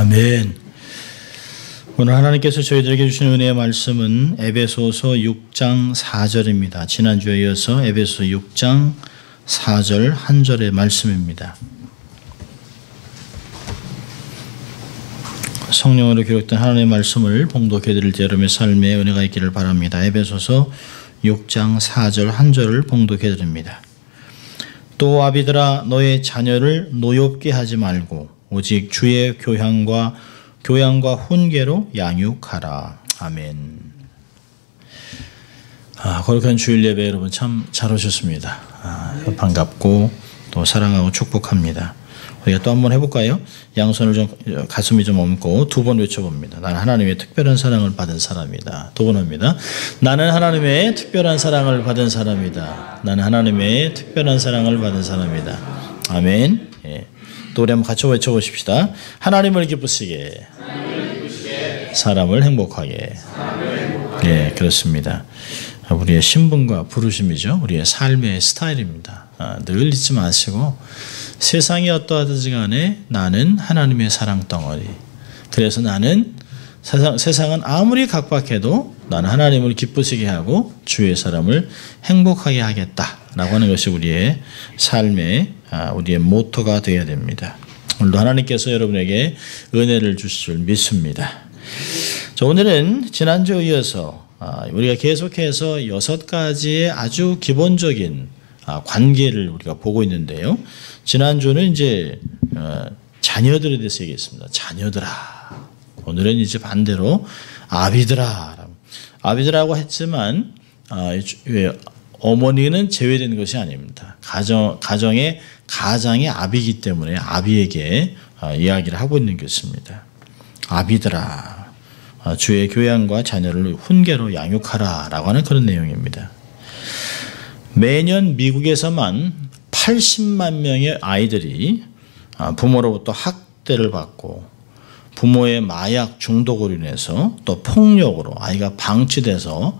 아멘. 오늘 하나님께서 저희들에게 주시는 은혜의 말씀은 에베소서 6장 4절입니다. 지난주에 이어서 에베소서 6장 4절 한 절의 말씀입니다. 성령으로 기록된 하나님의 말씀을 봉독해 드릴 때 여러분의 삶에 은혜가 있기를 바랍니다. 에베소서 6장 4절 한 절을 봉독해 드립니다. 또 아비들아 너의 자녀를 노엽게 하지 말고 오직 주의 교양과 훈계로 양육하라. 아멘. 거룩한 주일 예배 여러분 참 잘 오셨습니다. 반갑고 또 사랑하고 축복합니다. 우리가 또 한번 해볼까요? 양손을 좀 가슴이 좀 얹고 두 번 외쳐봅니다. 나는 하나님의 특별한 사랑을 받은 사람이다. 두 번 합니다. 나는 하나님의 특별한 사랑을 받은 사람이다. 나는 하나님의 특별한 사랑을 받은 사람이다. 아멘. 예. 또 우리 한번 같이 외쳐보십시다. 하나님을 기쁘시게, 사람을 행복하게. 예, 그렇습니다. 우리의 신분과 부르심이죠. 우리의 삶의 스타일입니다. 늘 잊지 마시고 세상이 어떠하든지 간에 나는 하나님의 사랑 덩어리. 그래서 나는 세상은 아무리 각박해도 나는 하나님을 기쁘시게 하고 주의 사람을 행복하게 하겠다라고 하는 것이 우리의 삶의 우리의 모토가 되어야 됩니다. 오늘도 하나님께서 여러분에게 은혜를 주실 줄 믿습니다. 자, 오늘은 지난주에 이어서 우리가 계속해서 6가지의 아주 기본적인 관계를 우리가 보고 있는데요. 지난주는 이제 자녀들에 대해서 얘기했습니다. 자녀들아. 오늘은 이제 반대로 아비들하고 했지만 어머니는 제외된 것이 아닙니다. 가장의 아비이기 때문에 아비에게 이야기를 하고 있는 것입니다. 아비들아, 주의 교양과 자녀를 훈계로 양육하라 라고 하는 그런 내용입니다. 매년 미국에서만 80만 명의 아이들이 부모로부터 학대를 받고 부모의 마약 중독으로 인해서 또 폭력으로 아이가 방치돼서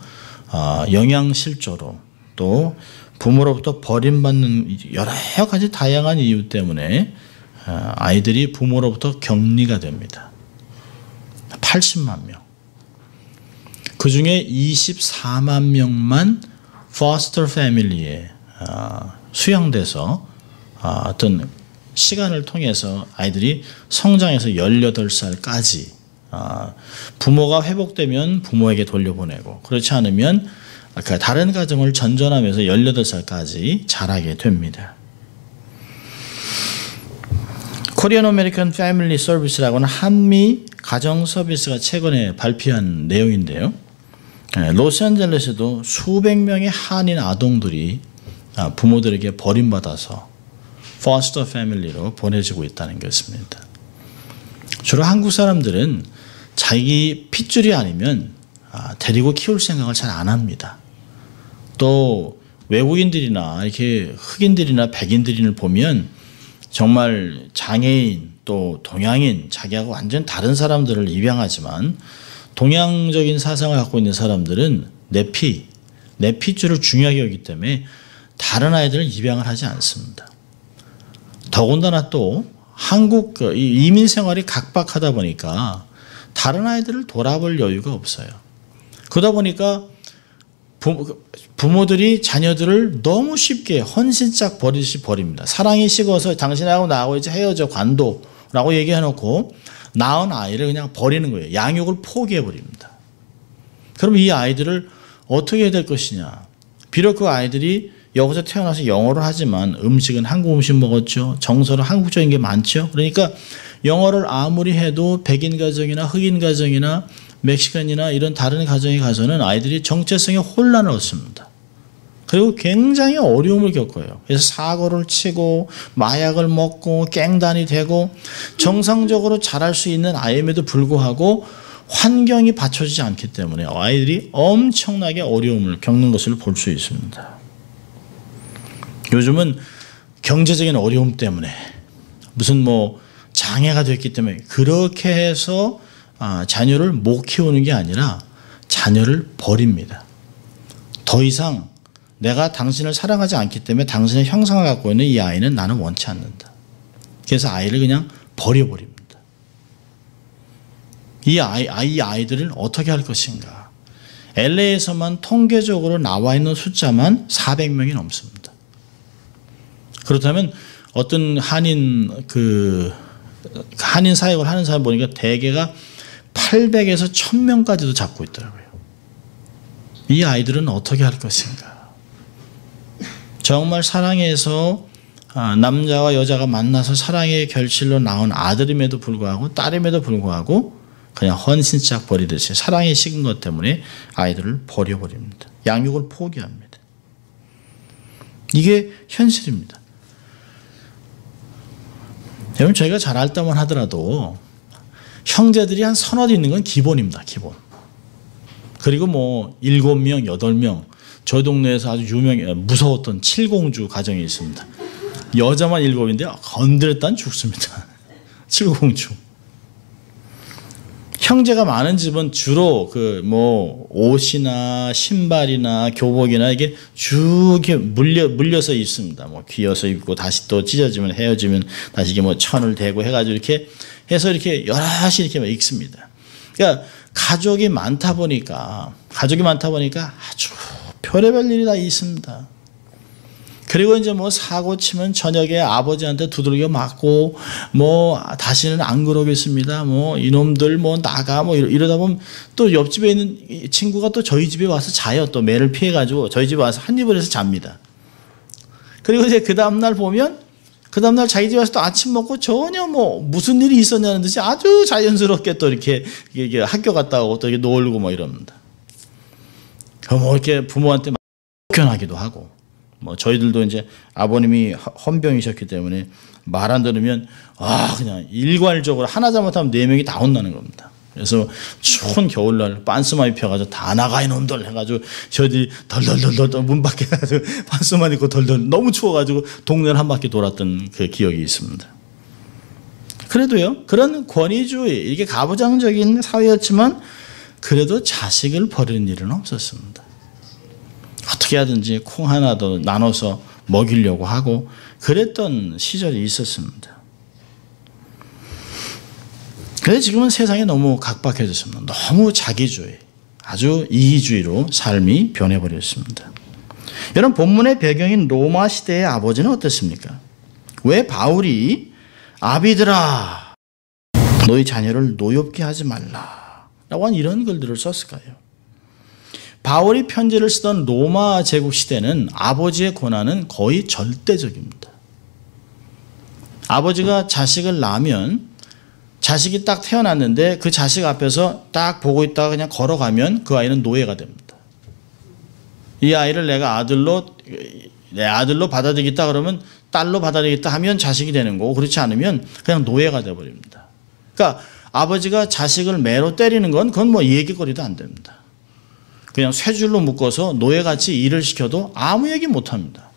영양실조로 또 부모로부터 버림받는 여러 가지 다양한 이유 때문에 아이들이 부모로부터 격리가 됩니다. 80만 명. 그 중에 24만 명만 foster family에 수양돼서 어떤 시간을 통해서 아이들이 성장해서 18살까지 부모가 회복되면 부모에게 돌려보내고 그렇지 않으면 다른 가정을 전전하면서 18살까지 자라게 됩니다. 코리안 아메리칸 패밀리 서비스라고 하는 한미 가정 서비스가 최근에 발표한 내용인데요. 로스앤젤레스도 수백 명의 한인 아동들이 부모들에게 버림받아서 포스터 패밀리로 보내지고 있다는 것입니다. 주로 한국 사람들은 자기 핏줄이 아니면 데리고 키울 생각을 잘 안 합니다. 또 외국인들이나 이렇게 흑인들이나 백인들을 보면 정말 장애인 또 동양인 자기하고 완전 다른 사람들을 입양하지만 동양적인 사상을 갖고 있는 사람들은 내 핏줄을 중요하게 여기기 때문에 다른 아이들을 입양을 하지 않습니다. 더군다나 또 한국 이민 생활이 각박하다 보니까 다른 아이들을 돌아볼 여유가 없어요. 그러다 보니까 부모들이 자녀들을 너무 쉽게 헌신짝 버리듯이 버립니다. 사랑이 식어서 당신하고 나하고 이제 헤어져 관도라고 얘기해놓고 낳은 아이를 그냥 버리는 거예요. 양육을 포기해버립니다. 그럼 이 아이들을 어떻게 해야 될 것이냐. 비록 그 아이들이 여기서 태어나서 영어를 하지만 음식은 한국 음식 먹었죠. 정서는 한국적인 게 많죠. 그러니까 영어를 아무리 해도 백인 가정이나 흑인 가정이나 멕시칸이나 이런 다른 가정에 가서는 아이들이 정체성의 혼란을 얻습니다. 그리고 굉장히 어려움을 겪어요. 그래서 사고를 치고 마약을 먹고 갱단이 되고 정상적으로 자랄 수 있는 아이임에도 불구하고 환경이 받쳐지지 않기 때문에 아이들이 엄청나게 어려움을 겪는 것을 볼 수 있습니다. 요즘은 경제적인 어려움 때문에 무슨 장애가 됐기 때문에 그렇게 해서 자녀를 못 키우는 게 아니라 자녀를 버립니다. 더 이상 내가 당신을 사랑하지 않기 때문에 당신의 형상을 갖고 있는 이 아이는 나는 원치 않는다. 그래서 아이를 그냥 버려버립니다. 이 아이들을 어떻게 할 것인가. LA에서만 통계적으로 나와 있는 숫자만 400명이 넘습니다. 그렇다면 어떤 한인 사역을 하는 사람 보니까 대개가 800에서 1000명까지도 잡고 있더라고요. 이 아이들은 어떻게 할 것인가. 정말 사랑해서 남자와 여자가 만나서 사랑의 결실로 나온 아들임에도 불구하고 딸임에도 불구하고 그냥 헌신짝 버리듯이 사랑이 식은 것 때문에 아이들을 버려버립니다. 양육을 포기합니다. 이게 현실입니다. 여러분, 저희가 잘할 때만 하더라도 형제들이 한 서너 있는 건 기본입니다. 기본. 그리고 뭐 7명, 8명, 저희 동네에서 아주 무서웠던 칠공주 가정이 있습니다. 여자만 7인데 건드렸다는 죽습니다. 칠공주. 형제가 많은 집은 주로 옷이나 신발이나 교복이나 이게 쭉 물려서 입습니다. 뭐 귀어서 입고 다시 또 찢어지면 헤어지면 다시 이게 뭐 천을 대고 해가지고 이렇게 해서 이렇게 여럿이 이렇게 입습니다. 그러니까 가족이 많다 보니까 아주 별의별 일이 다 있습니다. 그리고 이제 뭐 사고 치면 저녁에 아버지한테 두들겨 맞고 뭐 다시는 안 그러겠습니다. 뭐 이놈들 뭐 나가 뭐 이러다 보면 또 옆집에 있는 친구가 또 저희 집에 와서 자요. 또 매를 피해가지고 저희 집에 와서 한 입을 해서 잡니다. 그리고 이제 그 다음날 보면 그 다음날 자기 집에 와서 또 아침 먹고 전혀 뭐 무슨 일이 있었냐는 듯이 아주 자연스럽게 또 이렇게 학교 갔다 오고 또 이렇게 놀고 뭐 이럽니다. 뭐 이렇게 부모한테 쫓겨나기도 하고. 뭐 저희들도 이제 아버님이 헌병이셨기 때문에 말 안 들으면 그냥 일괄적으로 하나 잘못하면 4명이 다 혼나는 겁니다. 그래서 추운 겨울날 빤스만 입혀가지고 다 나가 이놈들 해가지고 저희들이 덜덜덜덜 문 밖에 가서 빤스만 입고 덜덜 너무 추워가지고 동네를 한 바퀴 돌았던 그 기억이 있습니다. 그래도요, 그런 권위주의, 이게 가부장적인 사회였지만 그래도 자식을 버리는 일은 없었습니다. 어떻게 하든지 콩 하나 더 나눠서 먹이려고 하고 그랬던 시절이 있었습니다. 그런데 지금은 세상이 너무 각박해졌습니다. 너무 자기주의, 아주 이기주의로 삶이 변해버렸습니다. 여러분, 본문의 배경인 로마 시대의 아버지는 어떻습니까? 왜 바울이 아비들아 너희 자녀를 노엽게 하지 말라 라고 한 이런 글들을 썼을까요? 바울이 편지를 쓰던 로마 제국 시대는 아버지의 권한은 거의 절대적입니다. 아버지가 자식을 낳으면 자식이 딱 태어났는데 그 자식 앞에서 딱 보고 있다가 그냥 걸어가면 그 아이는 노예가 됩니다. 이 아이를 내 아들로 받아들이겠다 그러면 딸로 받아들이겠다 하면 자식이 되는 거고, 그렇지 않으면 그냥 노예가 되어버립니다. 그러니까 아버지가 자식을 매로 때리는 건 그건 뭐 얘기거리도 안 됩니다. 그냥 쇠줄로 묶어서 노예같이 일을 시켜도 아무 얘기 못합니다.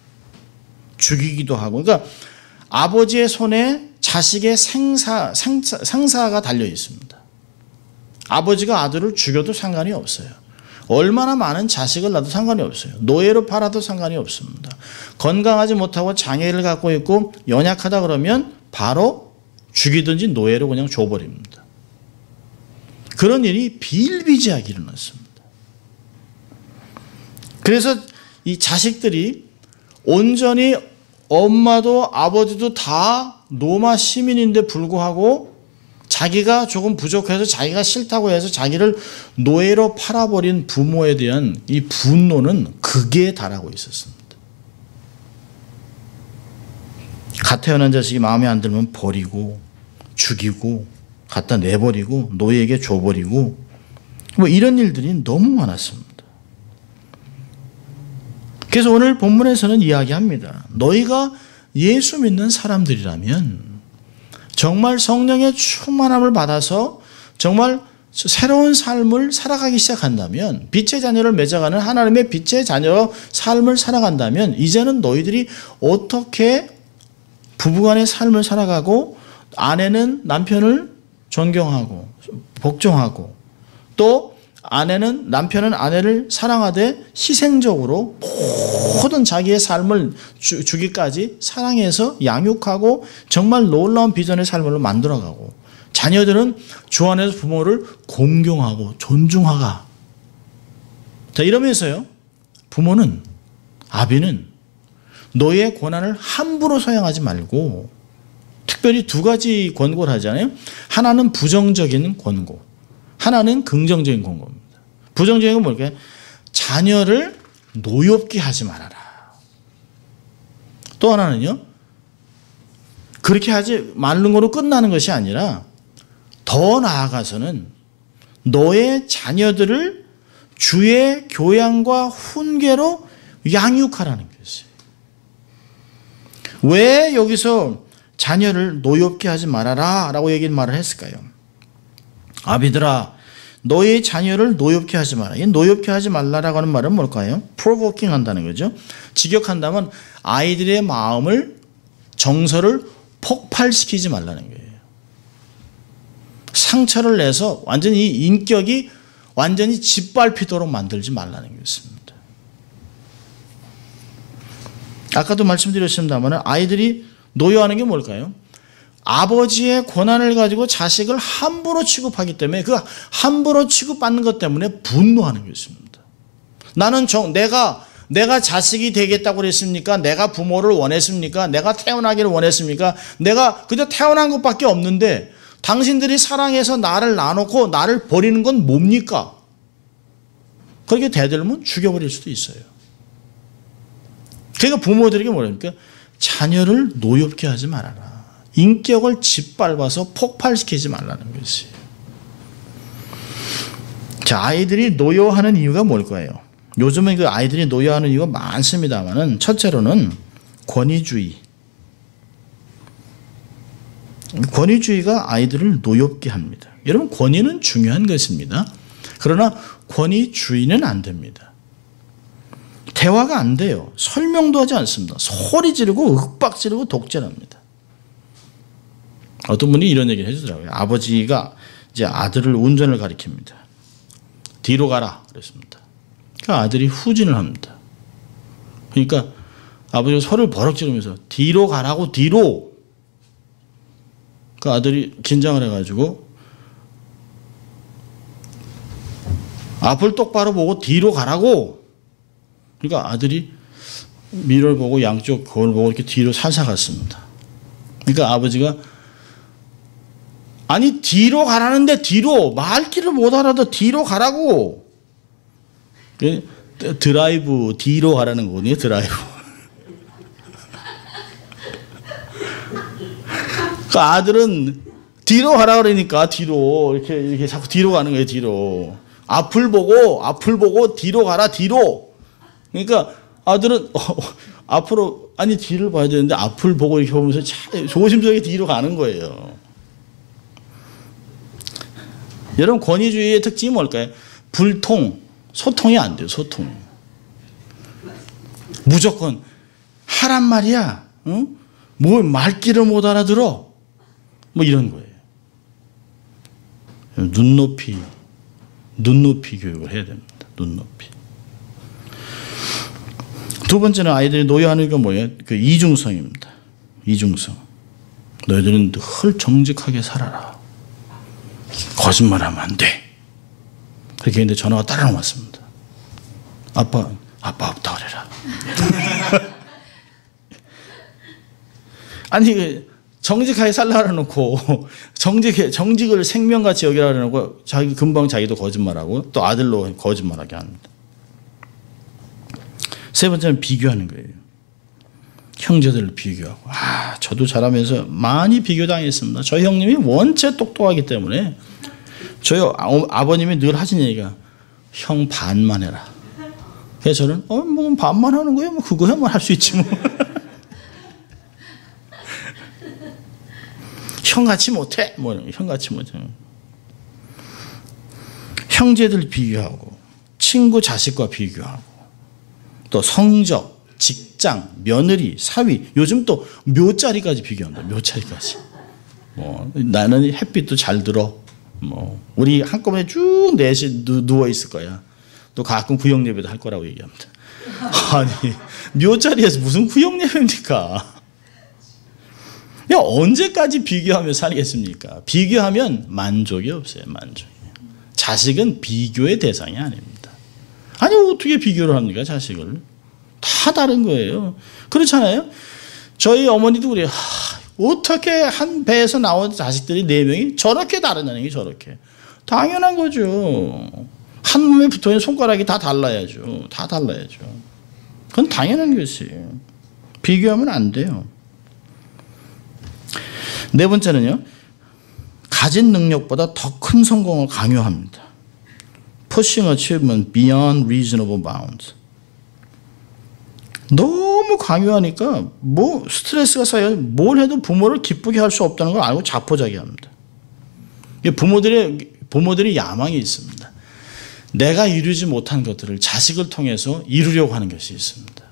죽이기도 하고. 그러니까 아버지의 손에 자식의 생사가 달려 있습니다. 아버지가 아들을 죽여도 상관이 없어요. 얼마나 많은 자식을 낳아도 상관이 없어요. 노예로 팔아도 상관이 없습니다. 건강하지 못하고 장애를 갖고 있고 연약하다 그러면 바로 죽이든지 노예로 그냥 줘버립니다. 그런 일이 비일비재하게 일어났습니다. 그래서 이 자식들이 온전히 엄마도 아버지도 다 로마 시민인데 불구하고 자기가 조금 부족해서 자기가 싫다고 해서 자기를 노예로 팔아버린 부모에 대한 이 분노는 극에 달하고 있었습니다. 갓 태어난 자식이 마음에 안 들면 버리고 죽이고 갖다 내버리고 노예에게 줘버리고 뭐 이런 일들이 너무 많았습니다. 그래서 오늘 본문에서는 이야기합니다. 너희가 예수 믿는 사람들이라면 정말 성령의 충만함을 받아서 정말 새로운 삶을 살아가기 시작한다면, 빛의 자녀를 맺어가는 하나님의 빛의 자녀 삶을 살아간다면 이제는 너희들이 어떻게 부부간의 삶을 살아가고 아내는 남편을 존경하고 복종하고 또 남편은 아내를 사랑하되 희생적으로 모든 자기의 삶을 주기까지 사랑해서 양육하고 정말 놀라운 비전의 삶을 만들어가고 자녀들은 주 안에서 부모를 공경하고 존중하가. 자, 이러면서요, 부모는, 아비는 너의 권한을 함부로 사용하지 말고, 특별히 두 가지 권고를 하잖아요. 하나는 부정적인 권고, 하나는 긍정적인 권고입니다. 부정적인 건 뭘까요? 자녀를 노엽게 하지 말아라. 또 하나는요, 그렇게 하지 말는 거로 끝나는 것이 아니라 더 나아가서는 너의 자녀들을 주의 교양과 훈계로 양육하라는 것이에요. 왜 여기서 자녀를 노엽게 하지 말아라 라고 말을 했을까요? 아비들아, 너의 자녀를 노엽게 하지 마라. 이 노엽게 하지 말라라고 하는 말은 뭘까요? provoking 한다는 거죠. 직역한다면 아이들의 마음을, 정서를 폭발시키지 말라는 거예요. 상처를 내서 완전히 인격이 완전히 짓밟히도록 만들지 말라는 것입니다. 아까도 말씀드렸습니다만 아이들이 노여하는 게 뭘까요? 아버지의 권한을 가지고 자식을 함부로 취급하기 때문에 그 함부로 취급받는 것 때문에 분노하는 것입니다. 나는 내가 자식이 되겠다고 그랬습니까? 내가 부모를 원했습니까? 내가 태어나기를 원했습니까? 내가 그저 태어난 것밖에 없는데 당신들이 사랑해서 나를 놔놓고 나를 버리는 건 뭡니까? 그렇게 대들면 죽여버릴 수도 있어요. 그러니까 부모들에게 뭐랍니까? 자녀를 노엽게 하지 말아라. 인격을 짓밟아서 폭발시키지 말라는 것이에요. 자, 아이들이 노여하는 이유가 뭘까요? 요즘은 그 아이들이 노여하는 이유가 많습니다만은 첫째로는 권위주의. 권위주의가 아이들을 노엽게 합니다. 여러분, 권위는 중요한 것입니다. 그러나 권위주의는 안 됩니다. 대화가 안 돼요. 설명도 하지 않습니다. 소리 지르고 윽박 지르고 독재합니다. 어떤 분이 이런 얘기를 해주더라고요. 아버지가 이제 아들을 운전을 가리킵니다. 뒤로 가라 그랬습니다. 그 아들이 후진을 합니다. 그러니까 아버지가 소리를 버럭 지르면서 뒤로 가라고, 뒤로. 그 아들이 긴장을 해가지고 앞을 똑바로 보고 뒤로 가라고. 그러니까 아들이 미러를 보고 양쪽 거울 보고 이렇게 뒤로 살살 갔습니다. 그러니까 아버지가 아니 뒤로 가라는데 뒤로, 말귀를 못 알아도 뒤로 가라고. 드라이브, 뒤로 가라는 거거든요. 드라이브. 그 아들은 뒤로 가라 그러니까 뒤로 이렇게 자꾸 뒤로 가는 거예요. 뒤로. 앞을 보고 뒤로 가라, 뒤로. 그러니까 아들은 앞으로, 아니 뒤를 봐야 되는데 앞을 보고 이렇게 보면서 조심스럽게 뒤로 가는 거예요. 여러분, 권위주의의 특징이 뭘까요? 불통, 소통이 안 돼요. 소통. 무조건 하란 말이야. 응? 뭘 말귀를 못 알아들어. 뭐 이런 거예요. 눈높이 교육을 해야 됩니다. 눈높이. 두 번째는 아이들이 노여하는 게 뭐예요? 그 이중성입니다. 이중성. 너희들은 늘 정직하게 살아라. 거짓말하면 안 돼. 그렇게 했는데 전화가 따라랑 왔습니다. 아빠 없다 그래라. 아니 정직하게 살라 그러놓고 정직을 생명같이 여기라 그러놓고 금방 자기도 거짓말하고 또 아들로 거짓말하게 합니다. 세 번째는 비교하는 거예요. 형제들을 비교하고. 저도 자라면서 많이 비교당했습니다. 저희 형님이 원체 똑똑하기 때문에 저희 아버님이 늘 하신 얘기가 형 반만 해라. 그래서 저는 뭐 반만 하는 거예요. 뭐 그거야만 할 수 있지 뭐. 형같이 못해. 뭐 형같이 못해. 형제들 비교하고 친구 자식과 비교하고 또 성적, 직장, 며느리, 사위, 요즘 또 묘자리까지 비교한다. 묘자리까지. 뭐 나는 햇빛도 잘 들어. 뭐 우리 한꺼번에 쭉 넷이 누워 있을 거야. 또 가끔 구역 예배도 할 거라고 얘기합니다. 아니 묘자리에서 무슨 구역 예배입니까? 언제까지 비교하며 살겠습니까? 비교하면 만족이 없어요. 만족이. 자식은 비교의 대상이 아닙니다. 아니 어떻게 비교를 합니까? 자식을. 다 다른 거예요. 그렇잖아요. 저희 어머니도 그래요. 어떻게 한 배에서 나온 자식들이 4명이 저렇게 다르냐는 게 저렇게. 당연한 거죠. 한 몸에 붙어있는 손가락이 다 달라야죠. 다 달라야죠. 그건 당연한 것이에요. 비교하면 안 돼요. 4번째는요. 가진 능력보다 더 큰 성공을 강요합니다. Pushing achievement beyond reasonable bounds. 너무 강요하니까 뭐 스트레스가 쌓여 뭘 해도 부모를 기쁘게 할 수 없다는 걸 알고 자포자기합니다. 부모들이 야망이 있습니다. 내가 이루지 못한 것들을 자식을 통해서 이루려고 하는 것이 있습니다.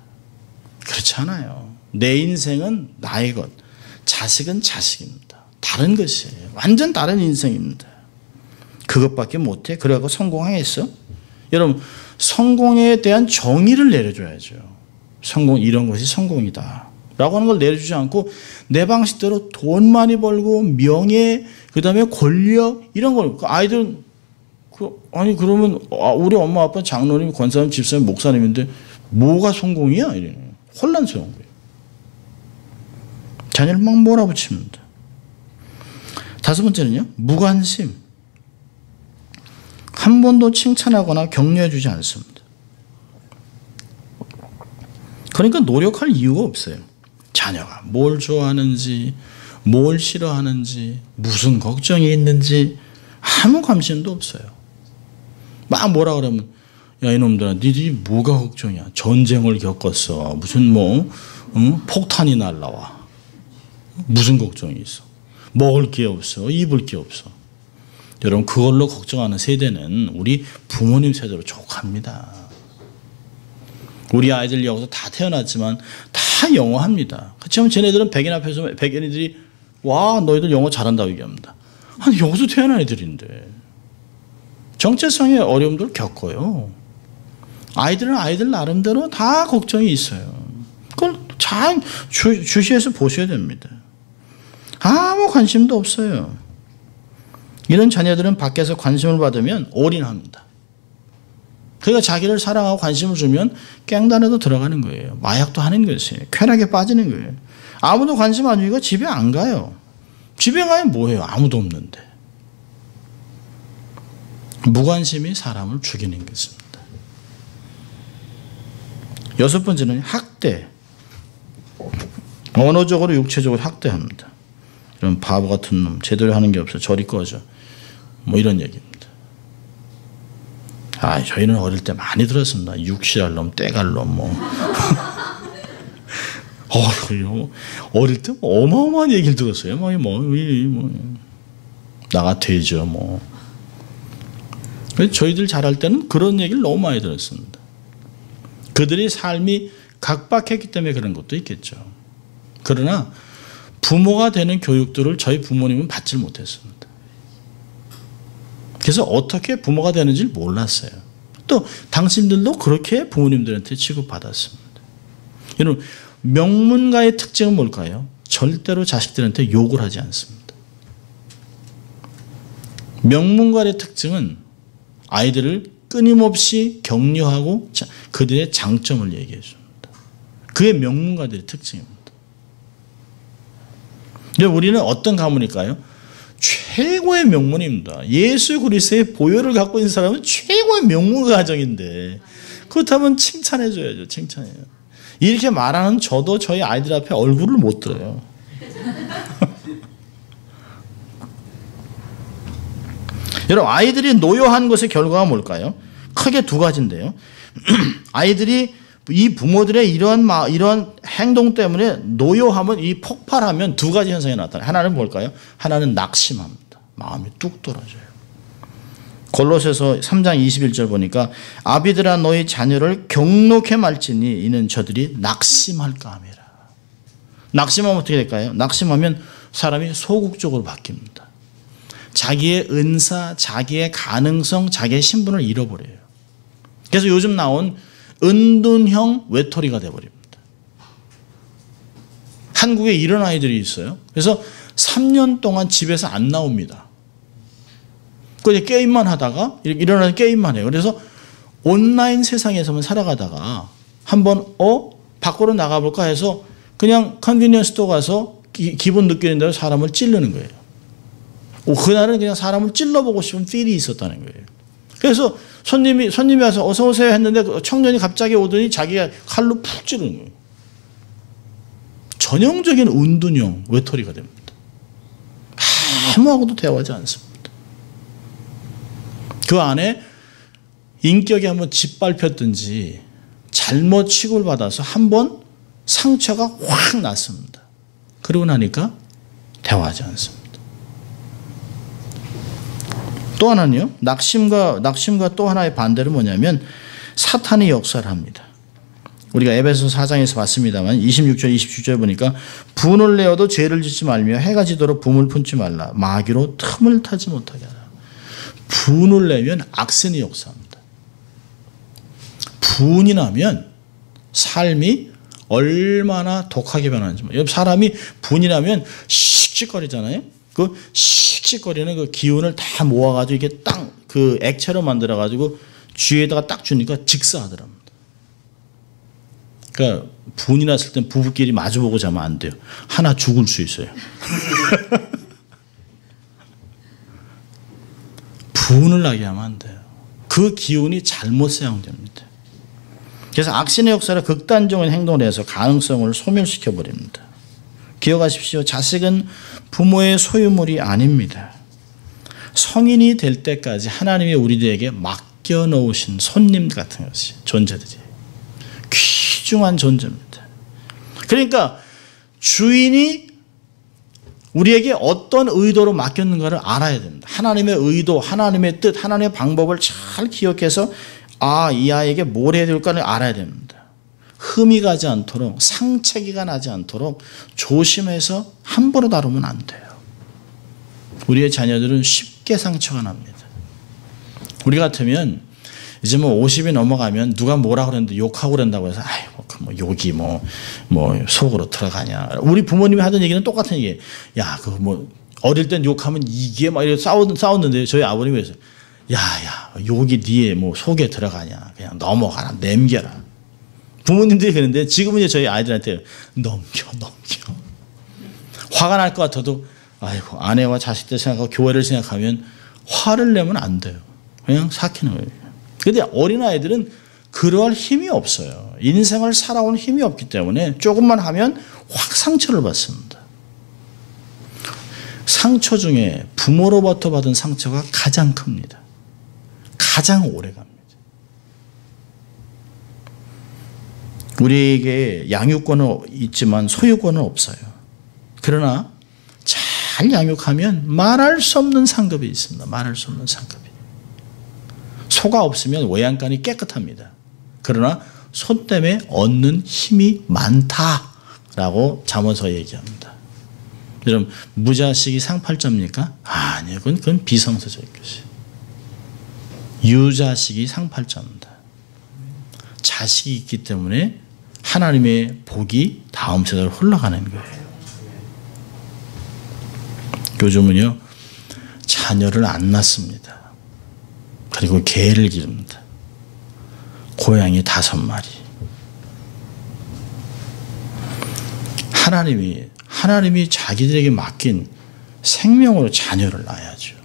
그렇지 않아요. 내 인생은 나의 것, 자식은 자식입니다. 다른 것이에요. 완전 다른 인생입니다. 그것밖에 못해? 그래갖고 성공하겠어? 여러분, 성공에 대한 정의를 내려줘야죠. 성공, 이런 것이 성공이다 라고 하는 걸 내려주지 않고 내 방식대로 돈 많이 벌고 명예, 그 다음에 권력 이런 걸 아이들은 아니 그러면 우리 엄마 아빠 장로님, 권사님, 집사님, 목사님인데 뭐가 성공이야? 이래 혼란스러운 거예요. 자녀를 막 몰아붙입니다. 5번째는요. 무관심. 한 번도 칭찬하거나 격려해 주지 않습니다. 그러니까 노력할 이유가 없어요. 자녀가 뭘 좋아하는지, 뭘 싫어하는지, 무슨 걱정이 있는지 아무 관심도 없어요. 막 뭐라 그러면 야 이놈들아 니들이 뭐가 걱정이야. 전쟁을 겪었어. 무슨 폭탄이 날라와. 무슨 걱정이 있어. 먹을 게 없어. 입을 게 없어. 여러분 그걸로 걱정하는 세대는 우리 부모님 세대로 족합니다. 우리 아이들 여기서 다 태어났지만 다 영어 합니다. 그렇지만 쟤네들은 백인 앞에서 백인이들이 와 너희들 영어 잘한다고 얘기합니다. 아니 여기서 태어난 애들인데 정체성의 어려움들을 겪어요. 아이들은 아이들 나름대로 다 걱정이 있어요. 그걸 잘 주시해서 보셔야 됩니다. 아무 관심도 없어요. 이런 자녀들은 밖에서 관심을 받으면 올인합니다. 그러니까 자기를 사랑하고 관심을 주면 깽단에도 들어가는 거예요. 마약도 하는 것이에요. 쾌락에 빠지는 거예요. 아무도 관심 안 주니까 집에 안 가요. 집에 가면 뭐해요? 아무도 없는데. 무관심이 사람을 죽이는 것입니다. 6번째는 학대. 언어적으로 육체적으로 학대합니다. 이런 바보 같은 놈 제대로 하는 게 없어. 저리 꺼져. 뭐 이런 얘기입니다. 저희는 어릴 때 많이 들었습니다. 육시할 놈, 떼갈 놈 뭐. 어릴 때 어마어마한 얘기를 들었어요. 나가 되죠 뭐. 저희들 자랄 때는 그런 얘기를 너무 많이 들었습니다. 그들의 삶이 각박했기 때문에 그런 것도 있겠죠. 그러나 부모가 되는 교육들을 저희 부모님은 받지 못했습니다. 그래서 어떻게 부모가 되는지를 몰랐어요. 또 당신들도 그렇게 부모님들한테 취급받았습니다. 여러분 명문가의 특징은 뭘까요? 절대로 자식들한테 욕을 하지 않습니다. 명문가의 특징은 아이들을 끊임없이 격려하고 그들의 장점을 얘기해 줍니다. 그게 명문가들의 특징입니다. 우리는 어떤 가문일까요? 최고의 명문입니다. 예수 그리스도의 보혈을 갖고 있는 사람은 최고의 명문 가정인데 그렇다면 칭찬해 줘야죠. 칭찬해요. 이렇게 말하는 저도 저희 아이들 앞에 얼굴을 못 들어요. 여러분 아이들이 노여한 것의 결과가 뭘까요? 크게 2가지인데요. 아이들이 이 부모들의 이런 행동 때문에 노여하면 이 폭발하면 2가지 현상이 나타나요. 하나는 뭘까요? 하나는 낙심합니다. 마음이 뚝 떨어져요. 골로새서 3장 21절 보니까 아비들아 너희 자녀를 경록해 말지니 이는 저들이 낙심할까 함이라. 낙심하면 어떻게 될까요? 낙심하면 사람이 소극적으로 바뀝니다. 자기의 은사, 자기의 가능성, 자기의 신분을 잃어버려요. 그래서 요즘 나온 은둔형 외톨이가 되어버립니다. 한국에 이런 아이들이 있어요. 그래서 3년 동안 집에서 안 나옵니다. 그 게임만 하다가 일어나서 게임만 해요. 그래서 온라인 세상에서만 살아가다가 한번 밖으로 나가볼까 해서 그냥 컨비니언스 스토어 가서 기분 느끼는 대로 사람을 찌르는 거예요. 그날은 그냥 사람을 찔러보고 싶은 필이 있었다는 거예요. 그래서 손님이 와서 어서 오세요 했는데 청년이 갑자기 오더니 자기가 칼로 푹 찌르는 거예요. 전형적인 은둔형 외톨이가 됩니다. 아무하고도 대화하지 않습니다. 그 안에 인격이 한번 짓밟혔든지 잘못 취급을 받아서 한번 상처가 확 났습니다. 그러고 나니까 대화하지 않습니다. 또 하나는요. 낙심과 또 하나의 반대는 뭐냐면 사탄이 역사를 합니다. 우리가 에베소 4장에서 봤습니다만 26절 27절 보니까 분을 내어도 죄를 짓지 말며 해가 지도록 붐을 품지 말라. 마귀로 틈을 타지 못하게 하라. 분을 내면 악선이 역사합니다. 분이 나면 삶이 얼마나 독하게 변하는지. 사람이 분이 나면 씩씩거리잖아요. 그 씩씩거리는 그 기운을 다 모아가지고 이게 딱 그 액체로 만들어가지고 쥐에다가 딱 주니까 직사하더랍니다. 그러니까 분이 났을 땐 부부끼리 마주보고 자면 안 돼요. 하나 죽을 수 있어요. 분을 나게 하면 안 돼요. 그 기운이 잘못 사용됩니다. 그래서 악신의 역사를 극단적인 행동을 해서 가능성을 소멸시켜버립니다. 기억하십시오. 자식은 부모의 소유물이 아닙니다. 성인이 될 때까지 하나님이 우리들에게 맡겨놓으신 손님 같은 것이 존재들이 귀중한 존재입니다. 그러니까 주인이 우리에게 어떤 의도로 맡겼는가를 알아야 됩니다. 하나님의 의도, 하나님의 뜻, 하나님의 방법을 잘 기억해서 이 아이에게 뭘 해야 될까를 알아야 됩니다. 흠이 가지 않도록, 상처가 나지 않도록 조심해서 함부로 다루면 안 돼요. 우리의 자녀들은 쉽게 상처가 납니다. 우리 같으면 이제 50이 넘어가면 누가 뭐라 그랬는데 욕하고 그런다고 해서 뭐 욕이 뭐 속으로 들어가냐. 우리 부모님이 하던 얘기는 똑같은 얘기예요. 야, 어릴 땐 욕하면 이게 막 이렇게 싸웠는데 저희 아버님이 그래서 야, 욕이 네 속에 들어가냐. 그냥 넘어가라, 넘겨라. 부모님들이 그러는데 지금은 이제 저희 아이들한테 넘겨. 화가 날 것 같아도 아내와 자식들 생각하고 교회를 생각하면 화를 내면 안 돼요. 그냥 삭히는 거예요. 그런데 어린아이들은 그러할 힘이 없어요. 인생을 살아온 힘이 없기 때문에 조금만 하면 확 상처를 받습니다. 상처 중에 부모로부터 받은 상처가 가장 큽니다. 가장 오래 갑니다. 우리에게 양육권은 있지만 소유권은 없어요. 그러나 잘 양육하면 말할 수 없는 상급이 있습니다. 말할 수 없는 상급이. 소가 없으면 외양간이 깨끗합니다. 그러나 소 때문에 얻는 힘이 많다라고 잠언서 얘기합니다. 여러분, 무자식이 상팔자입니까? 아니요. 그건 비성서적 것이에요. 유자식이 상팔자입니다. 자식이 있기 때문에 하나님의 복이 다음 세대로 흘러가는 거예요. 요즘은요, 자녀를 안 낳습니다. 그리고 개를 기릅니다. 고양이 5마리. 하나님이 자기들에게 맡긴 생명으로 자녀를 낳아야죠.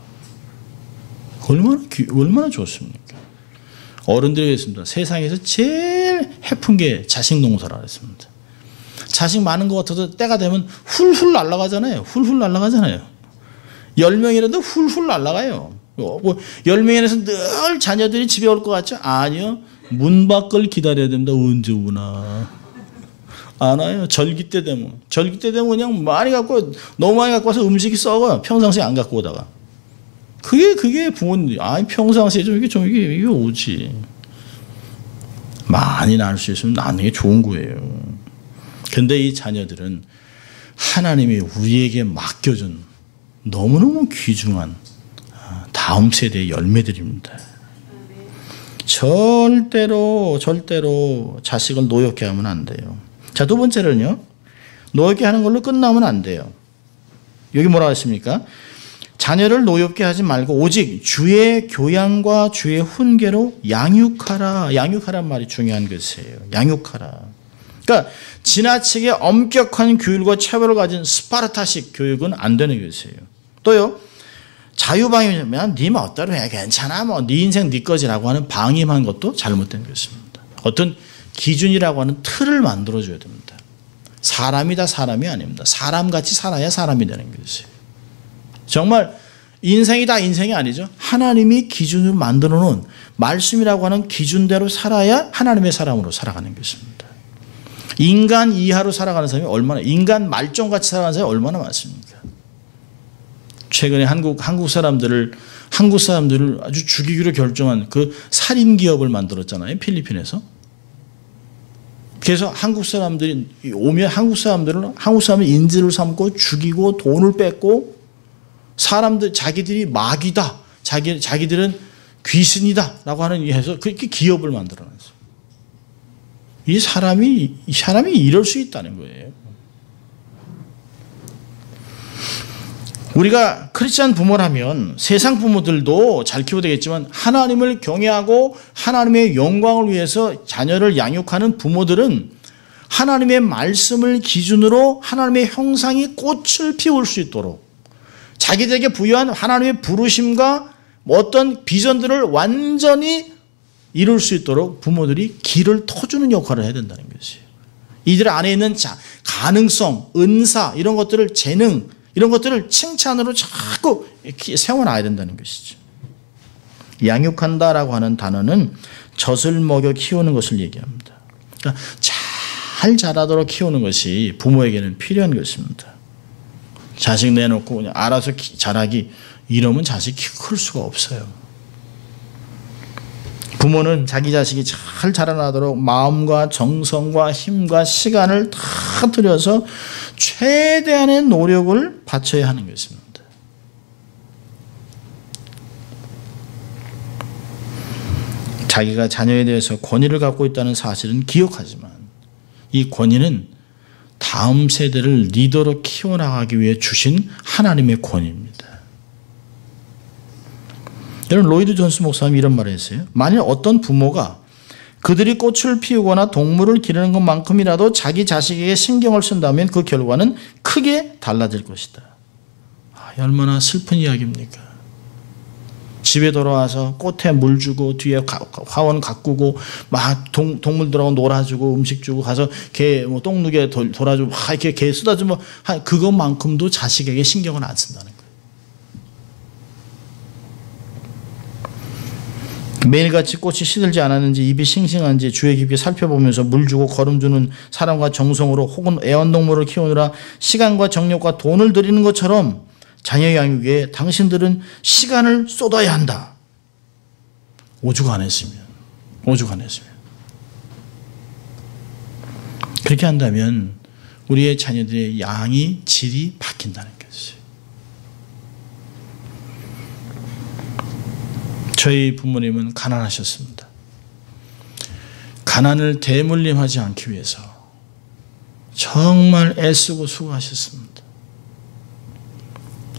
얼마나 좋습니까? 어른들이 그랬습니다. 세상에서 제일 해픈 게 자식 농사라 그랬습니다. 자식 많은 것 같아도 때가 되면 훌훌 날아가잖아요. 10명이라도 훌훌 날아가요. 10명이라서 늘 자녀들이 집에 올 것 같죠? 아니요. 문 밖을 기다려야 됩니다. 언제 오나. 안 와요. 절기 때 되면 그냥 너무 많이 갖고 와서 음식이 썩어요. 평상시에 안 갖고 오다가. 그게 부모님들이, 평상시에 이게 오지. 많이 낳을 수 있으면 낳는 게 좋은 거예요. 근데 이 자녀들은 하나님이 우리에게 맡겨준 너무너무 귀중한 다음 세대의 열매들입니다. 절대로 자식을 노엽게 하면 안 돼요. 자, 두 번째는요. 노엽게 하는 걸로 끝나면 안 돼요. 여기 뭐라고 했습니까? 자녀를 노엽게 하지 말고 오직 주의 교양과 주의 훈계로 양육하라. 양육하란 말이 중요한 것이에요. 양육하라. 그러니까 지나치게 엄격한 교육과 체벌을 가진 스파르타식 교육은 안 되는 것이에요. 또요. 자유방임이면 네 멋대로 해. 괜찮아. 뭐 네 인생 네 거지라고 하는 방임한 것도 잘못된 것입니다. 어떤 기준이라고 하는 틀을 만들어줘야 됩니다. 사람이다 사람이 아닙니다. 사람같이 살아야 사람이 되는 것이에요. 정말 인생이다 인생이 아니죠. 하나님이 기준으로 만들어 놓은 말씀이라고 하는 기준대로 살아야 하나님의 사람으로 살아가는 것입니다. 인간 이하로 살아가는 사람이 얼마나, 인간 말종같이 살아가는 사람이 얼마나 많습니까? 최근에 한국 사람들을 아주 죽이기로 결정한 그 살인 기업을 만들었잖아요. 필리핀에서. 그래서 한국 사람들이 오면 한국 사람을 인질을 삼고 죽이고 돈을 뺏고 사람들 자기들이 마귀다. 자기들은 귀신이다라고 하는 이유에서 그렇게 기업을 만들어놨어요. 이 사람이 이럴 수 있다는 거예요. 우리가 크리스찬 부모라면 세상 부모들도 잘 키워야 되겠지만 하나님을 경외하고 하나님의 영광을 위해서 자녀를 양육하는 부모들은 하나님의 말씀을 기준으로 하나님의 형상이 꽃을 피울 수 있도록 자기들에게 부여한 하나님의 부르심과 어떤 비전들을 완전히 이룰 수 있도록 부모들이 길을 터주는 역할을 해야 된다는 것이에요. 이들 안에 있는 가능성, 은사 이런 것들을 재능 이런 것들을 칭찬으로 자꾸 세워놔야 된다는 것이죠. 양육한다라고 하는 단어는 젖을 먹여 키우는 것을 얘기합니다. 그러니까 잘 자라도록 키우는 것이 부모에게는 필요한 것입니다. 자식 내놓고 그냥 알아서 자라기 이러면 자식이 클 수가 없어요. 부모는 자기 자식이 잘 자라나도록 마음과 정성과 힘과 시간을 다 들여서 최대한의 노력을 바쳐야 하는 것입니다. 자기가 자녀에 대해서 권위를 갖고 있다는 사실은 기억하지만 이 권위는 다음 세대를 리더로 키워나가기 위해 주신 하나님의 권위입니다. 여러분 로이드 존스 목사님이 이런 말을 했어요. 만일 어떤 부모가 그들이 꽃을 피우거나 동물을 기르는 것만큼이라도 자기 자식에게 신경을 쓴다면 그 결과는 크게 달라질 것이다. 얼마나 슬픈 이야기입니까? 집에 돌아와서 꽃에 물 주고 뒤에 화원 가꾸고 막 동물들하고 놀아주고 음식 주고 가서 개 뭐 똥 누게 돌아주고 막 이렇게 개 쏟아주면 그것만큼도 자식에게 신경을 안 쓴다는 거예요. 매일같이 꽃이 시들지 않았는지 잎이 싱싱한지 주의 깊이 살펴보면서 물 주고 거름 주는 사람과 정성으로 혹은 애완동물을 키우느라 시간과 정력과 돈을 들이는 것처럼 자녀 양육에 당신들은 시간을 쏟아야 한다. 오죽 안 했으면. 그렇게 한다면 우리의 자녀들의 양이 질이 바뀐다는 것이에요. 저희 부모님은 가난하셨습니다. 가난을 대물림하지 않기 위해서 정말 애쓰고 수고하셨습니다.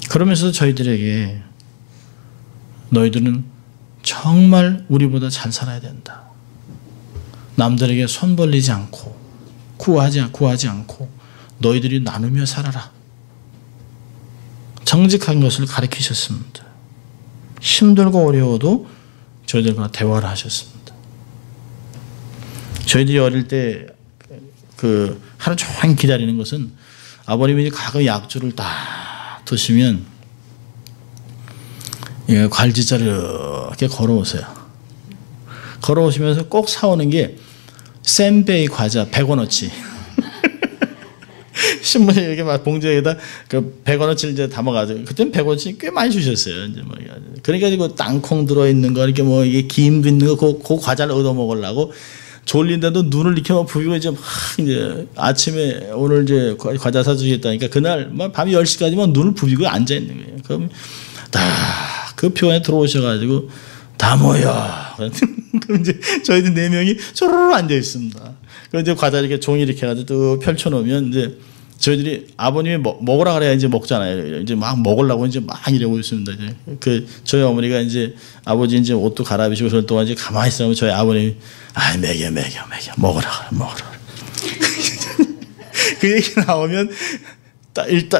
그러면서 저희들에게 너희들은 정말 우리보다 잘 살아야 된다. 남들에게 손 벌리지 않고 구하지 않고 너희들이 나누며 살아라. 정직한 것을 가르치셨습니다. 힘들고 어려워도 저희들과 대화를 하셨습니다. 저희들이 어릴 때 그 하루 종일 기다리는 것은 아버님이 가끔 약주를 딱 드시면 괄지자를 이렇게 걸어오세요. 걸어오시면서 꼭 사오는 게 샌베이 과자 100원어치. 신문에 이렇게 막 봉지에다 그 100원어치를 이제 담아가지고 그때는 100원어치 꽤 많이 주셨어요. 이제 뭐 그러니까 그 땅콩 들어있는 거 이렇게 뭐 이게 김도 있는 거 그 과자를 얻어 먹으려고 졸린데도 눈을 이렇게 막 부비고 이제 막 이제 아침에 오늘 이제 과자 사주겠다니까 그날 막 밤 10시까지만 눈을 부비고 앉아 있는 거예요. 그럼 다 그 표현에 들어오셔가지고 다 모여. 그럼 이제 저희들 4명이 쪼르르 앉아 있습니다. 그럼 이제 과자 이렇게 종이 이렇게 해가지고 또 펼쳐놓으면 이제 저희들이 아버님이 먹으라 그래야 이제 먹잖아요. 이제 막 먹으려고 이제 막 이러고 있습니다. 이제 저희 어머니가 이제 아버지 이제 옷도 갈아입으시고 그럴 동안 이제 가만히 있으면 저희 아버님이 먹으라 그래. 그 얘기 나오면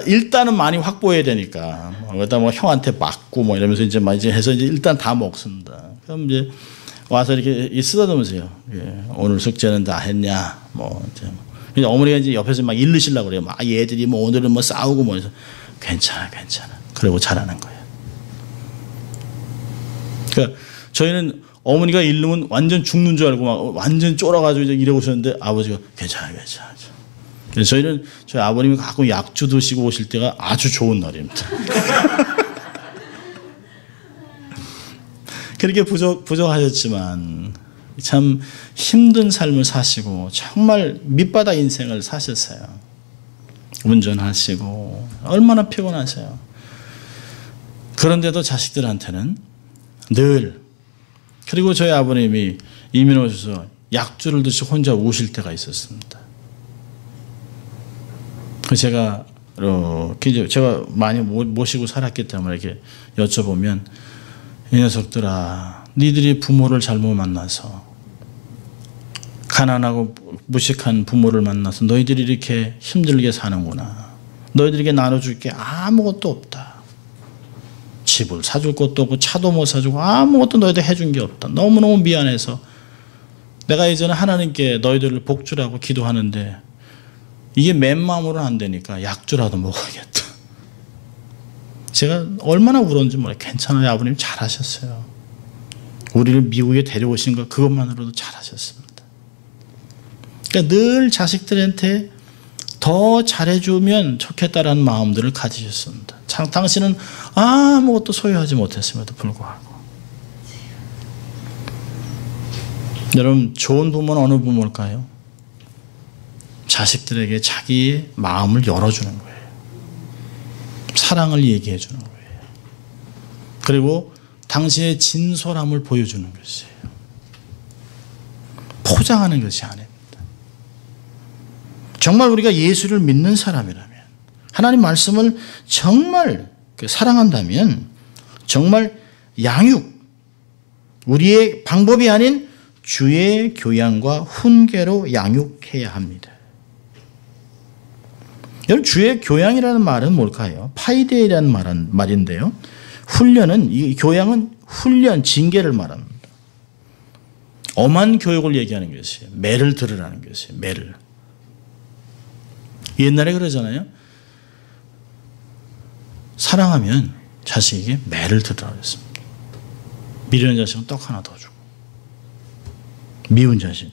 일단은 많이 확보해야 되니까 그러다 뭐 형한테 맞고 뭐 이러면서 이제 해서 이제 일단 다 먹습니다. 그럼 이제 와서 이렇게 쓰다듬으세요. 오늘 숙제는 다 했냐? 뭐 이제 어머니가 이제 옆에서 막 일르시려고 그래요. 막 얘들이 뭐 오늘은 뭐 싸우고 뭐 해서 괜찮아. 그러고 잘하는 거예요. 그러니까 저희는 어머니가 일르면 완전 죽는 줄 알고 막 완전 쫄아가지고 이제 이러고 오셨는데 아버지가 괜찮아. 그래서 저희는 저희 아버님이 가끔 약주 드시고 오실 때가 아주 좋은 날입니다. 그렇게 부족하셨지만 참 힘든 삶을 사시고 정말 밑바닥 인생을 사셨어요. 운전하시고 얼마나 피곤하세요. 그런데도 자식들한테는 늘 그리고 저희 아버님이 이민 오셔서 약주를 드시고 혼자 우실 때가 있었습니다. 제가 많이 모시고 살았기 때문에 이렇게 여쭤보면 이 녀석들아, 니들이 부모를 잘못 만나서 가난하고 무식한 부모를 만나서 너희들이 이렇게 힘들게 사는구나. 너희들에게 나눠줄 게 아무것도 없다. 집을 사줄 것도 없고 차도 못 사주고 아무것도 너희들 해준 게 없다. 너무너무 미안해서 내가 예전에 하나님께 너희들을 복주라고 기도하는데 이게 맨마음으로는 안 되니까 약주라도 먹어야겠다. 제가 얼마나 울었는지 몰라요. 괜찮아요. 아버님 잘하셨어요. 우리를 미국에 데려오신 거 그것만으로도 잘하셨습니다. 그러니까 늘 자식들한테 더 잘해주면 좋겠다라는 마음들을 가지셨습니다. 당신은 아무것도 소유하지 못했음에도 불구하고. 여러분 좋은 부모는 어느 부모일까요? 자식들에게 자기의 마음을 열어주는 거예요. 사랑을 얘기해 주는 거예요. 그리고 당신의 진솔함을 보여주는 것이에요. 포장하는 것이 아닙니다. 정말 우리가 예수를 믿는 사람이라면 하나님 말씀을 정말 사랑한다면 정말 양육, 우리의 방법이 아닌 주의 교양과 훈계로 양육해야 합니다. 여러분 주의 교양이라는 말은 뭘까요? 파이데이라는 말인데요. 훈련은 이 교양은 훈련, 징계를 말합니다. 엄한 교육을 얘기하는 것이에요. 매를 들으라는 것이에요. 매를. 옛날에 그러잖아요. 사랑하면 자식에게 매를 들으라고 했습니다. 미련한 자식은 떡 하나 더 주고. 미운 자식.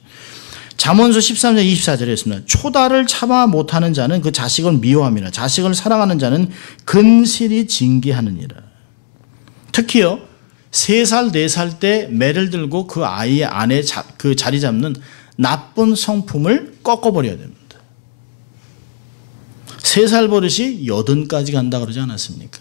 잠언서 13장 24절에 있습니다. 초다를 참아 못하는 자는 그 자식을 미워함이라. 자식을 사랑하는 자는 근실히 징계하느니라. 특히요. 3살, 4살 때 매를 들고 그 아이의 안에 그 자리 잡는 나쁜 성품을 꺾어버려야 됩니다. 3살 버릇이 80까지 간다 그러지 않았습니까?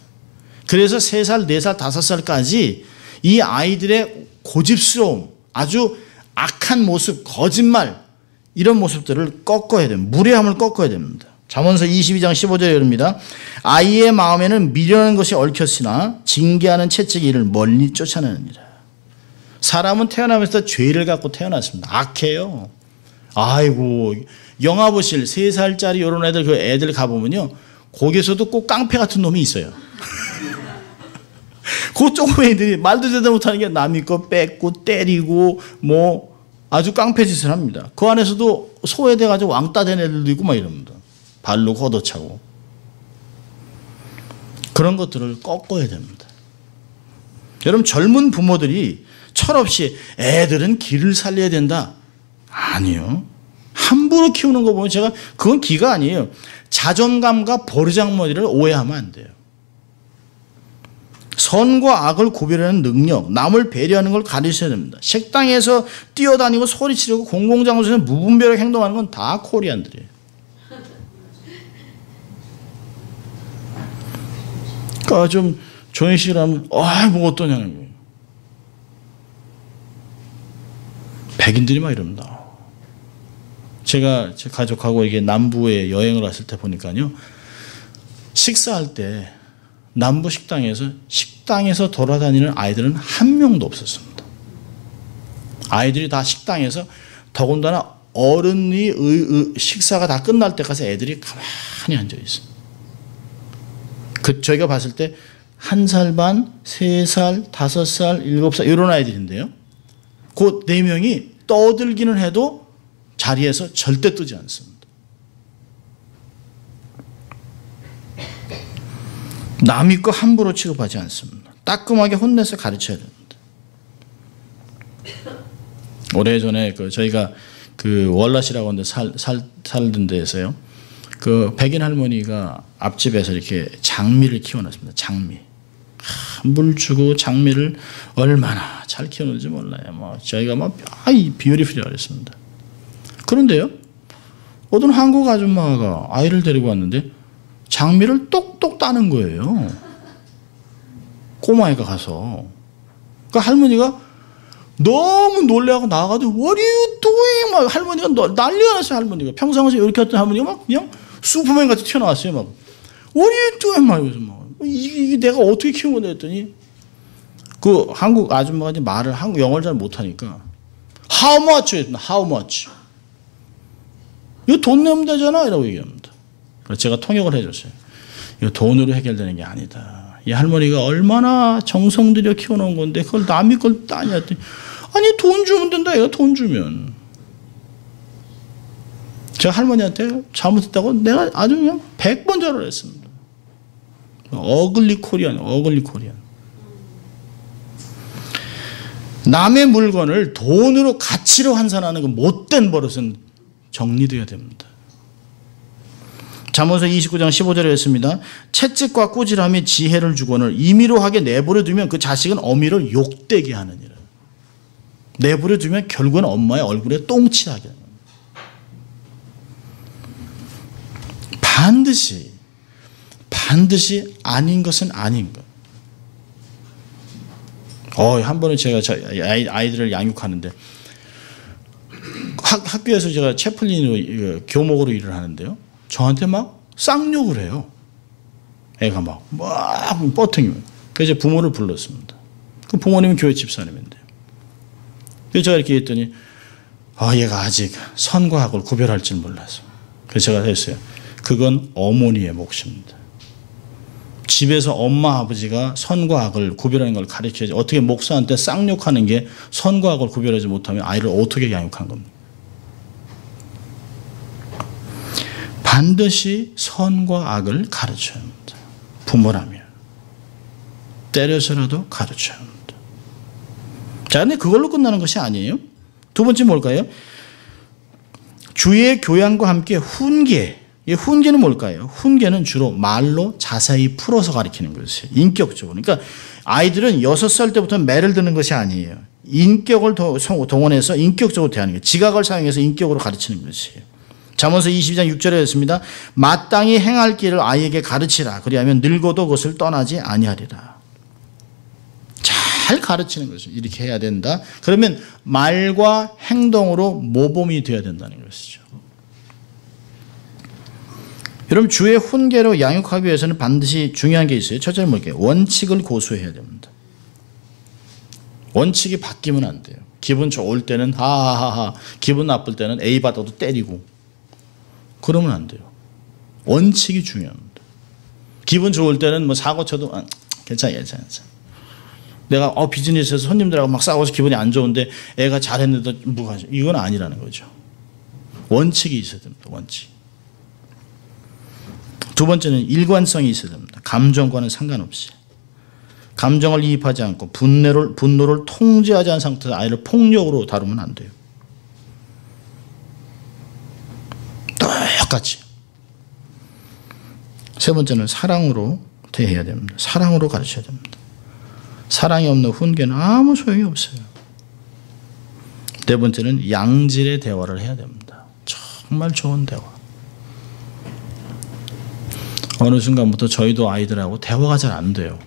그래서 3살, 4살, 5살까지 이 아이들의 고집스러움, 아주 악한 모습, 거짓말 이런 모습들을 꺾어야 됩니다. 무례함을 꺾어야 됩니다. 잠언서 22장 15절에 이릅니다. 아이의 마음에는 미련한 것이 얽혔으나 징계하는 채찍이 이를 멀리 쫓아내느니라. 사람은 태어나면서 죄를 갖고 태어났습니다. 악해요. 아이고 영화 보실 3살짜리 이런 애들 그 애들 가보면요. 거기에서도 꼭 깡패 같은 놈이 있어요. 그 조금 애들이 말도 제대로 못하는 게 남의 거 뺏고 때리고 뭐 아주 깡패 짓을 합니다. 그 안에서도 소외돼가지고 왕따 된 애들도 있고 막 이럽니다. 발로 걷어차고. 그런 것들을 꺾어야 됩니다. 여러분 젊은 부모들이 철없이 애들은 기를 살려야 된다. 아니요. 함부로 키우는 거 보면 제가 그건 기가 아니에요. 자존감과 버르장머리를 오해하면 안 돼요. 선과 악을 구별하는 능력, 남을 배려하는 걸 가르쳐야 됩니다. 식당에서 뛰어다니고 소리치려고 공공장소에서 무분별하게 행동하는 건 다 코리안들이에요. 그러니까 좀 조인식이라면 뭐 어떠냐는 거예요. 백인들이 막 이럽니다. 제가 제 가족하고 이게 남부에 여행을 왔을 때 보니까요. 식사할 때 남부 식당에서 돌아다니는 아이들은 한 명도 없었습니다. 아이들이 다 식당에서 더군다나 어른이 식사가 다 끝날 때까지 애들이 가만히 앉아 있어요. 저희가 봤을 때 1살 반, 3살, 5살, 7살 이런 아이들인데요. 그 4명이 떠들기는 해도 자리에서 절대 뜨지 않습니다. 남의 거 함부로 취급하지 않습니다. 따끔하게 혼내서 가르쳐야 됩니다. 오래전에 저희가 월라시라고 하는데 살던 데에서요. 백인 할머니가 앞집에서 이렇게 장미를 키워놨습니다. 장미. 물 주고 장미를 얼마나 잘 키우는지 몰라요. 저희가 비오리풀이 그랬습니다. 그런데요. 어떤 한국 아줌마가 아이를 데리고 왔는데 장미를 똑똑 따는 거예요. 꼬마애가 가서. 그러니까 할머니가 너무 놀래하고 나가도 What are you doing? 막 할머니가 난리가 났어요. 할머니가 평상시에 이렇게 했던 할머니가 막 그냥 슈퍼맨 같이 튀어나왔어요. 막 What are you doing? 막 이러면서 막 이게 내가 어떻게 키운 건데 했더니 한국 아줌마가 이제 영어를 잘 못하니까 How much? 했습니다. How much? 이거 돈 내면 되잖아 이라고 얘기합니다. 그래서 제가 통역을 해줬어요. 이거 돈으로 해결되는 게 아니다. 이 할머니가 얼마나 정성 들여 키워놓은 건데 그걸 남의 걸 따냐 했더니 아니 돈 주면 된다. 얘가 돈 주면. 제가 할머니한테 잘못했다고 내가 아주 그냥 100번 절을 했습니다. 어글리 코리안. 남의 물건을 돈으로 가치로 환산하는 그 못된 버릇은 정리되어야 됩니다. 잠언서 29장 15절에 했습니다. 채찍과 꾸지람이 지혜를 주거늘 임의로 하게 내버려 두면 그 자식은 어미를 욕되게 하느니라. 내버려 두면 결국은 엄마의 얼굴에 똥칠하게 합니다. 반드시 아닌 것은 아닌 것. 한 번은 제가 아이들을 양육하는데 학교에서 제가 채플린으로 교목으로 일을 하는데요. 저한테 막 쌍욕을 해요. 애가 막 뻗팅이면. 그래서 부모를 불렀습니다. 그 부모님은 교회 집사님인데. 그래서 제가 이렇게 했더니 얘가 아직 선과 악을 구별할 줄 몰라서. 그래서 제가 했어요. 그건 어머니의 몫입니다. 집에서 엄마 아버지가 선과 악을 구별하는 걸 가르쳐야지. 어떻게 목사한테 쌍욕하는 게 선과 악을 구별하지 못하면 아이를 어떻게 양육한 겁니까? 반드시 선과 악을 가르쳐야 합니다. 부모라면. 때려서라도 가르쳐야 합니다. 자, 근데 그걸로 끝나는 것이 아니에요. 두 번째 뭘까요? 주의 교양과 함께 훈계. 이 훈계는 뭘까요? 훈계는 주로 말로 자세히 풀어서 가르치는 것이에요. 인격적으로. 그러니까 아이들은 6살 때부터 매를 드는 것이 아니에요. 인격을 동원해서 인격적으로 대하는 거예요. 지각을 사용해서 인격으로 가르치는 것이에요. 잠언서 22장 6절에 했습니다. 마땅히 행할 길을 아이에게 가르치라. 그리하면 늙어도 그것을 떠나지 아니하리라. 잘 가르치는 것이죠. 이렇게 해야 된다. 그러면 말과 행동으로 모범이 되어야 된다는 것이죠. 여러분 주의 훈계로 양육하기 위해서는 반드시 중요한 게 있어요. 첫째는 뭘까요? 원칙을 고수해야 됩니다. 원칙이 바뀌면 안 돼요. 기분 좋을 때는 하하하하, 기분 나쁠 때는 A 받아도 때리고 그러면 안 돼요. 원칙이 중요합니다. 기분 좋을 때는 사고 쳐도 괜찮아. 내가 비즈니스에서 손님들하고 막 싸워서 기분이 안 좋은데 애가 잘했는데 이건 아니라는 거죠. 원칙이 있어야 됩니다. 원칙. 두 번째는 일관성이 있어야 됩니다. 감정과는 상관없이. 감정을 이입하지 않고 분노를 통제하지 않은 상태에서 아이를 폭력으로 다루면 안 돼요. 똑같이. 세 번째는 사랑으로 대해야 됩니다. 사랑으로 가르쳐야 됩니다. 사랑이 없는 훈계는 아무 소용이 없어요. 네 번째는 양질의 대화를 해야 됩니다. 정말 좋은 대화. 어느 순간부터 저희도 아이들하고 대화가 잘 안 돼요.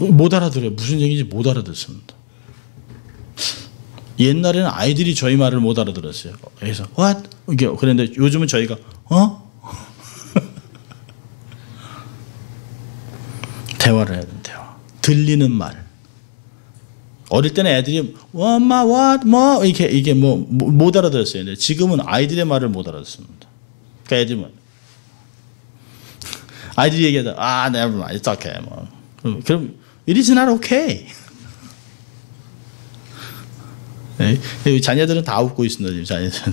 못 알아들어요. 무슨 얘기인지 못 알아듣습니다. 옛날에는 아이들이 저희 말을 못 알아들었어요. 그래서 what? 그런데 요즘은 저희가 대화를 해야 돼요. 대화. 들리는 말. 어릴 때는 애들이 엄마 what 뭐 이게 뭐 못 알아들었어요. 근데 지금은 아이들의 말을 못 알아듣습니다. 그러니까 애들은 아이들이 얘기하다 never mind, it's okay. 뭐. 그럼 it is not okay. 네? 자녀들은 다 웃고 있습니다. 지금 자녀들은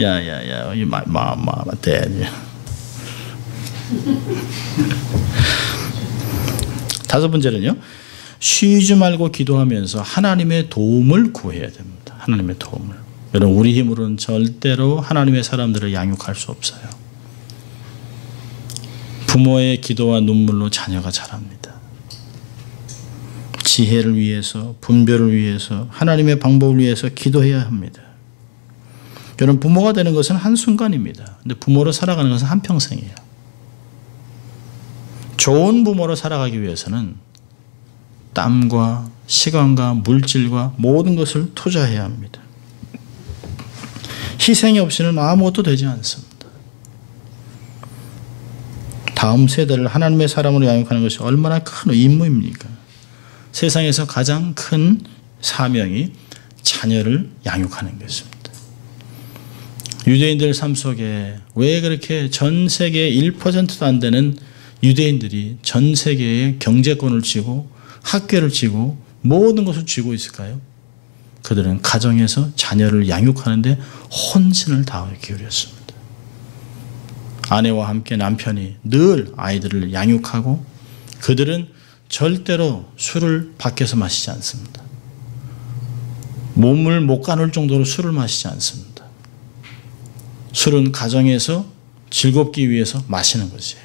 야야야, my mom, dad. 다섯 번째는요. 쉬지 말고 기도하면서 하나님의 도움을 구해야 됩니다. 하나님의 도움을. 여러분 우리 힘으로는 절대로 하나님의 사람들을 양육할 수 없어요. 부모의 기도와 눈물로 자녀가 자랍니다. 지혜를 위해서, 분별을 위해서, 하나님의 방법을 위해서 기도해야 합니다. 여러분 부모가 되는 것은 한순간입니다. 근데 부모로 살아가는 것은 한평생이에요. 좋은 부모로 살아가기 위해서는 땀과 시간과 물질과 모든 것을 투자해야 합니다. 희생이 없이는 아무것도 되지 않습니다. 다음 세대를 하나님의 사람으로 양육하는 것이 얼마나 큰 임무입니까? 세상에서 가장 큰 사명이 자녀를 양육하는 것입니다. 유대인들 삶 속에 왜 그렇게 전 세계 1%도 안 되는 유대인들이 전 세계에 경제권을 쥐고 학교를 쥐고 모든 것을 쥐고 있을까요? 그들은 가정에서 자녀를 양육하는데 혼신을 다 기울였습니다. 아내와 함께 남편이 늘 아이들을 양육하고 그들은 절대로 술을 밖에서 마시지 않습니다. 몸을 못 가눌 정도로 술을 마시지 않습니다. 술은 가정에서 즐겁기 위해서 마시는 것이에요.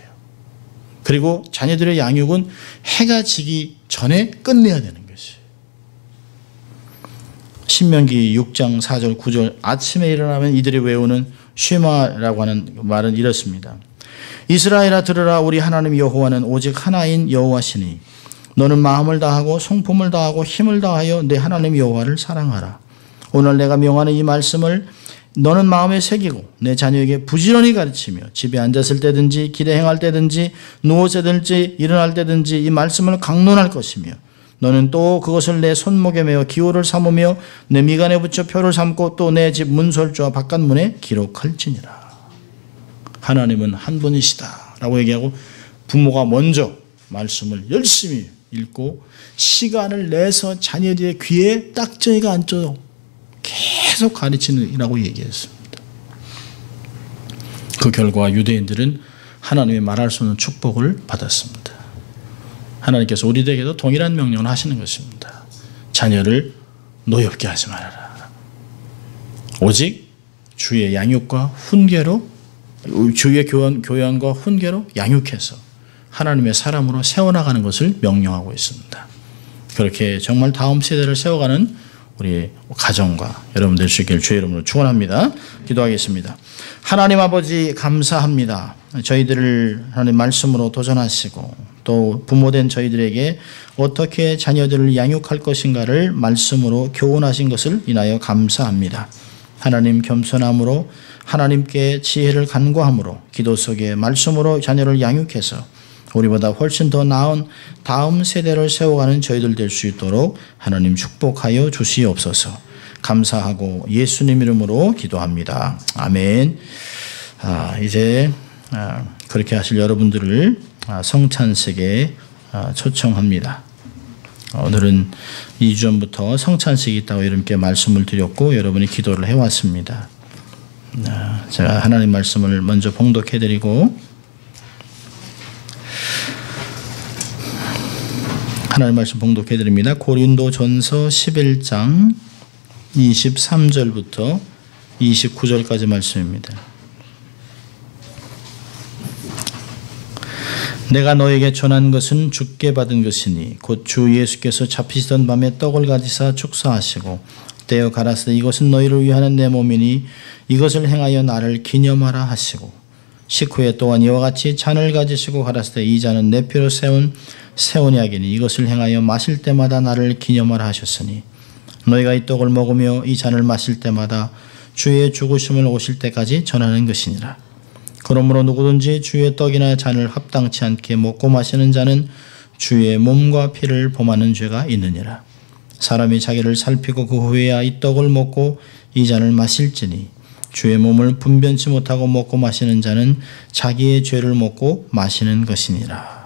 그리고 자녀들의 양육은 해가 지기 전에 끝내야 되는 것이에요. 신명기 6장 4절 9절 아침에 일어나면 이들이 외우는 쉐마라고 하는 말은 이렇습니다. 이스라엘아 들으라 우리 하나님 여호와는 오직 하나인 여호와시니 너는 마음을 다하고 성품을 다하고 힘을 다하여 내 하나님 여호와를 사랑하라. 오늘 내가 명하는 이 말씀을 너는 마음에 새기고 내 자녀에게 부지런히 가르치며 집에 앉았을 때든지 길에 행할 때든지 누워서 들든지 일어날 때든지 이 말씀을 강론할 것이며 너는 또 그것을 내 손목에 메어 기호를 삼으며 내 미간에 붙여 표를 삼고 또 내 집 문설주와 바깥문에 기록할지니라. 하나님은 한 분이시다 라고 얘기하고 부모가 먼저 말씀을 열심히 읽고 시간을 내서 자녀들의 귀에 딱정이가 앉도록 계속 가르치느라고 얘기했습니다. 그 결과 유대인들은 하나님의 말할 수 없는 축복을 받았습니다. 하나님께서 우리에게도 동일한 명령을 하시는 것입니다. 자녀를 노엽게 하지 말아라. 오직 주의 양육과 훈계로 주의 교양과 훈계로 양육해서 하나님의 사람으로 세워나가는 것을 명령하고 있습니다. 그렇게 정말 다음 세대를 세워가는 우리 가정과 여러분 될 수 있기를 주의 이름으로 축원합니다. 기도하겠습니다. 하나님 아버지 감사합니다. 저희들을 하나님 말씀으로 도전하시고 또 부모된 저희들에게 어떻게 자녀들을 양육할 것인가를 말씀으로 교훈하신 것을 인하여 감사합니다. 하나님 겸손함으로 하나님께 지혜를 간구함으로 기도 속에 말씀으로 자녀를 양육해서 우리보다 훨씬 더 나은 다음 세대를 세워가는 저희들 될 수 있도록 하나님 축복하여 주시옵소서. 감사하고 예수님 이름으로 기도합니다. 아멘. 이제 그렇게 하실 여러분들을 성찬식에 초청합니다. 오늘은 2주 전부터 성찬식이 있다고 여러분께 말씀을 드렸고 여러분이 기도를 해왔습니다. 제가 하나님 말씀을 먼저 봉독해드리고 하나님 말씀 봉독해드립니다. 고린도전서 11장 23절부터 29절까지 말씀입니다. 내가 너에게 전한 것은 주께 받은 것이니 곧 주 예수께서 잡히시던 밤에 떡을 가지사 축사하시고 떼어 가라사대 이것은 너희를 위하는 내 몸이니 이것을 행하여 나를 기념하라 하시고 식후에 또한 이와 같이 잔을 가지시고 가라사대 이 잔은 내 피로 세운 새 언약이니 이것을 행하여 마실 때마다 나를 기념하라 하셨으니 너희가 이 떡을 먹으며 이 잔을 마실 때마다 주의 죽으심을 오실 때까지 전하는 것이니라. 그러므로 누구든지 주의 떡이나 잔을 합당치 않게 먹고 마시는 자는 주의 몸과 피를 범하는 죄가 있느니라. 사람이 자기를 살피고 그 후에야 이 떡을 먹고 이 잔을 마실지니 주의 몸을 분변치 못하고 먹고 마시는 자는 자기의 죄를 먹고 마시는 것이니라.